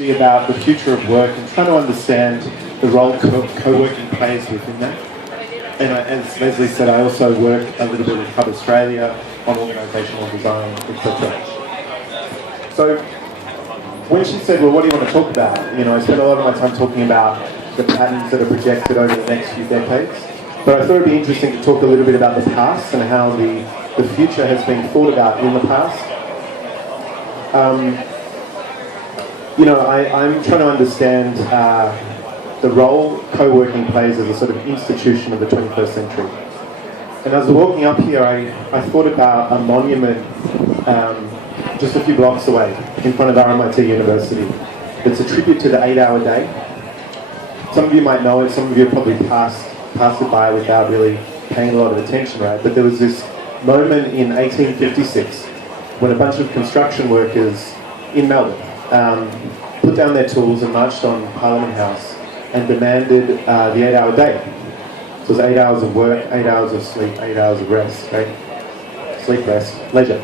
About the future of work and trying to understand the role co-working plays within that. And as Leslie said, I also work a little bit with Hub Australia on organisational design, etc. So when she said, well, what do you want to talk about? I spend a lot of my time talking about the patterns that are projected over the next few decades. But I thought it'd be interesting to talk a little bit about the past and how the future has been thought about in the past. I'm trying to understand the role co-working plays as a sort of institution of the 21st century. And as I was walking up here, I thought about a monument just a few blocks away in front of RMIT University. It's a tribute to the 8-hour day. Some of you might know it, some of you probably passed it by without really paying a lot of attention, right? But there was this moment in 1856 when a bunch of construction workers in Melbourne put down their tools and marched on Parliament House and demanded the 8-hour day. So it was 8 hours of work, 8 hours of sleep, 8 hours of rest, right? Sleep, rest, leisure.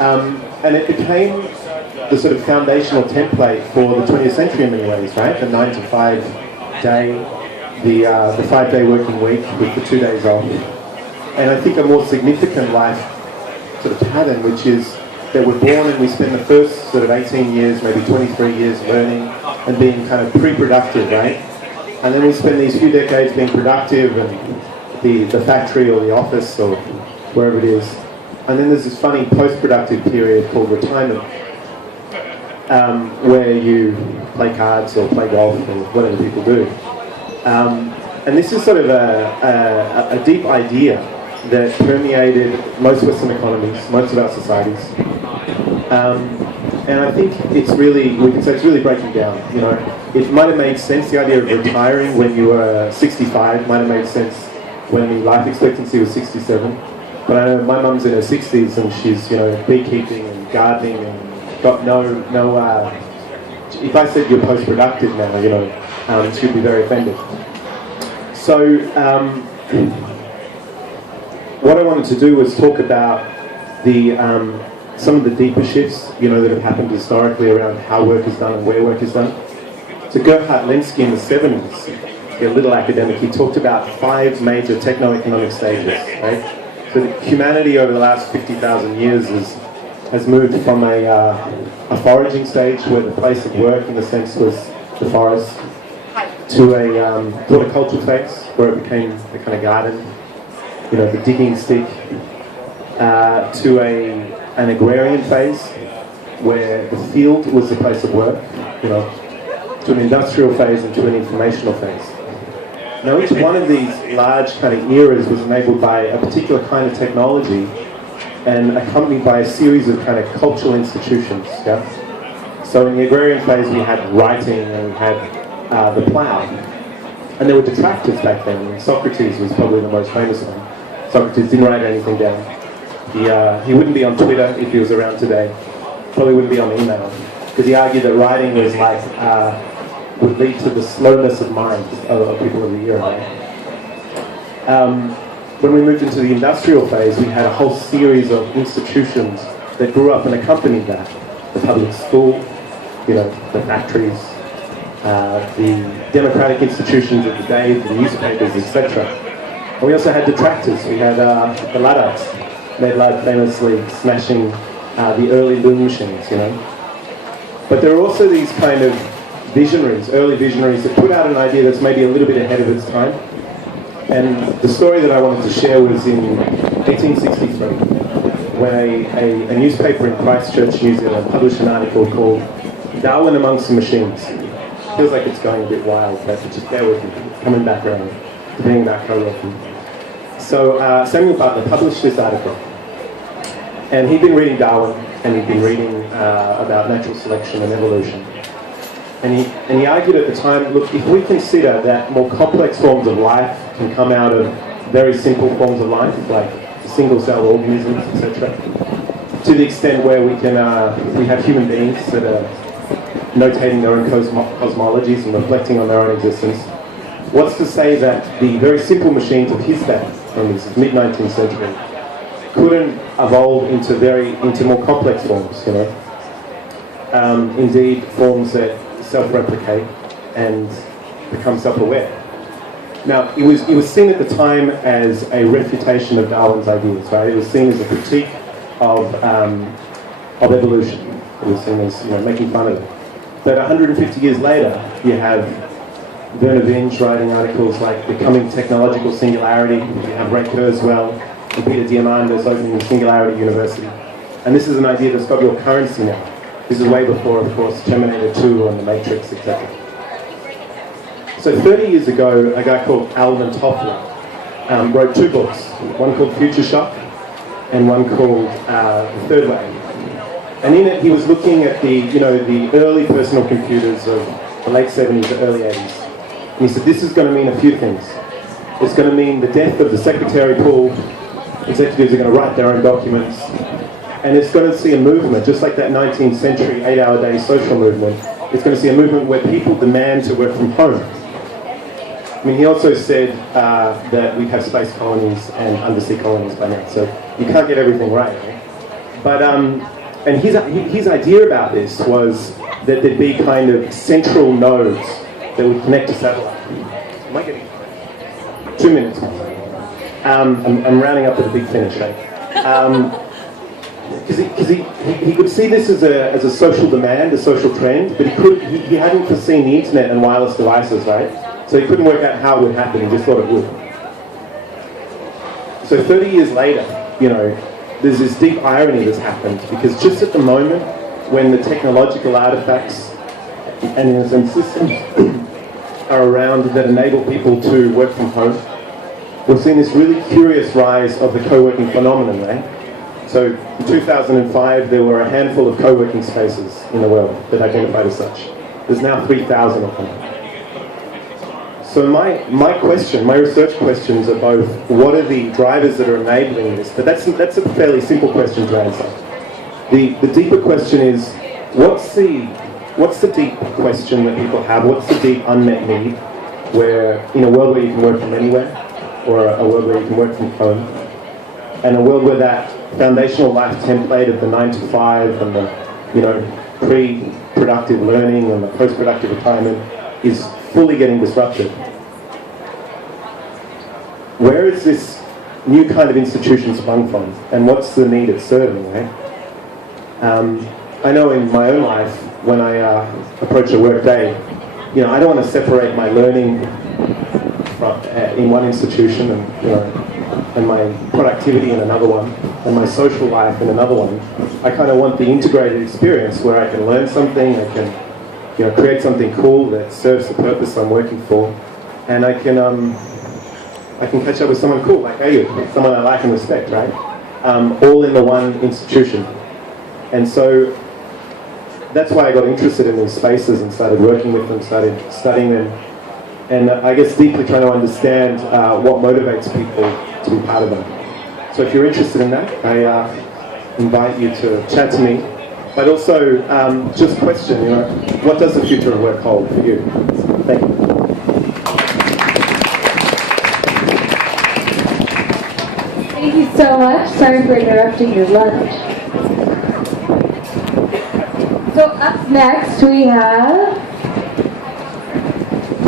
And it became the sort of foundational template for the 20th century in many ways, right? The 9 to 5 day, the 5-day working week with the 2 days off. And I think a more significant life sort of pattern, which is that we're born and we spend the first sort of 18 years, maybe 23 years learning and being kind of pre-productive, right? And then we spend these few decades being productive and the factory or the office or wherever it is. And then there's this funny post-productive period called retirement, where you play cards or play golf or whatever people do. And this is sort of a deep idea that permeated most Western economies, most of our societies. And I think it's really, we can say it's really breaking down. It might have made sense, the idea of retiring when you were 65 might have made sense when the life expectancy was 67. But I know my mum's in her 60s and she's, beekeeping and gardening and got no. If I said you're post-productive now, she'd be very offended. So what I wanted to do was talk about some of the deeper shifts, that have happened historically around how work is done and where work is done. So Gerhard Lenski in the 70s, a little academic, he talked about 5 major techno-economic stages, right? So humanity over the last 50,000 years has moved from a foraging stage where the place of work in a sense was the forest to a horticultural phase where it became the kind of garden, the digging stick, to an agrarian phase where the field was the place of work, to an industrial phase and to an informational phase. Now each one of these large kind of eras was enabled by a particular kind of technology and accompanied by a series of kind of cultural institutions. Yeah? So in the agrarian phase we had writing and we had the plough. And there were detractors back then. I mean, Socrates was probably the most famous one. Socrates didn't write anything down. He wouldn't be on Twitter if he was around today. Probably wouldn't be on email. Because he argued that writing was like would lead to the slowness of mind of people of the era. When we moved into the industrial phase, we had a whole series of institutions that grew up and accompanied that. The public school, the factories, the democratic institutions of the day, the newspapers, etc. And we also had detractors. We had the Luddites, Ned Ludd famously smashing the early loom machines, But there are also these kind of visionaries, early visionaries, that put out an idea that's maybe a little bit ahead of its time. And the story that I wanted to share was in 1863, when a newspaper in Christchurch, New Zealand, published an article called Darwin Amongst the Machines. Feels like it's going a bit wild, but just bear with me, coming back around to being that co-working. So Samuel Butler published this article, and he'd been reading Darwin, and he'd been reading about natural selection and evolution. And he argued at the time, look, if we consider that more complex forms of life can come out of very simple forms of life, like single-cell organisms, etc., to the extent where we have human beings that are notating their own cosmologies and reflecting on their own existence, what's to say that the very simple machines of his day, from this mid-19th century, couldn't evolve into more complex forms, indeed forms that self-replicate and become self-aware. Now, it was seen at the time as a refutation of Darwin's ideas, right? It was seen as a critique of evolution. It was seen as, making fun of it. But 150 years later, you have Werner Vinge writing articles like Becoming Technological Singularity. You have Ray Kurzweil and Peter Diamandis opening Singularity University. And this is an idea that's got real currency now. This is way before, of course, Terminator 2 and The Matrix, etc. So 30 years ago, a guy called Alvin Toffler wrote 2 books. One called Future Shock and one called The Third Way. And in it, he was looking at the early personal computers of the late 70s, the early 80s. And he said, this is going to mean a few things. It's going to mean the death of the secretary pool. Executives are going to write their own documents. And it's going to see a movement, just like that 19th century 8-hour-day social movement. It's going to see a movement where people demand to work from home. I mean, he also said that we have space colonies and undersea colonies by now, so you can't get everything right. But and his idea about this was that there'd be kind of central nodes that would connect to satellite. Am I getting 2 minutes? I'm rounding up to the big finish, right? Because he could see this as a social demand, a social trend, but he hadn't foreseen the internet and wireless devices, right? So he couldn't work out how it would happen, he just thought it would. So 30 years later, there's this deep irony that's happened, because just at the moment when the technological artifacts and systems are around that enable people to work from home, we've seen this really curious rise of the co-working phenomenon, right? So in 2005, there were a handful of co-working spaces in the world that identified as such. There's now 3,000 of them. So my research questions are both, what are the drivers that are enabling this? But that's a fairly simple question to answer. The deeper question is, what's the deep question that people have? What's the deep unmet need? Where, in a world where you can work from anywhere, or a world where you can work from home, and a world where that foundational life template of the 9 to 5 and the pre-productive learning and the post-productive retirement is fully getting disrupted. Where is this new kind of institution sprung from, and what's the need it's serving, right? I know in my own life, when I approach a work day, I don't want to separate my learning from, in one institution and my productivity in another one, and my social life in another one. I kind of want the integrated experience where I can learn something, I can create something cool that serves the purpose I'm working for, and I can catch up with someone cool like you, someone I like and respect, right? All in the one institution. And so that's why I got interested in these spaces and started working with them, started studying them, and I guess deeply trying to understand what motivates people to be part of them. So if you're interested in that, I invite you to chat to me. But also, just question, what does the future of work hold for you? Thank you. Thank you so much. Sorry for interrupting your lunch. So up next we have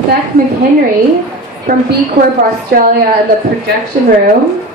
Beck McHenry from B Corp Australia in the projection room.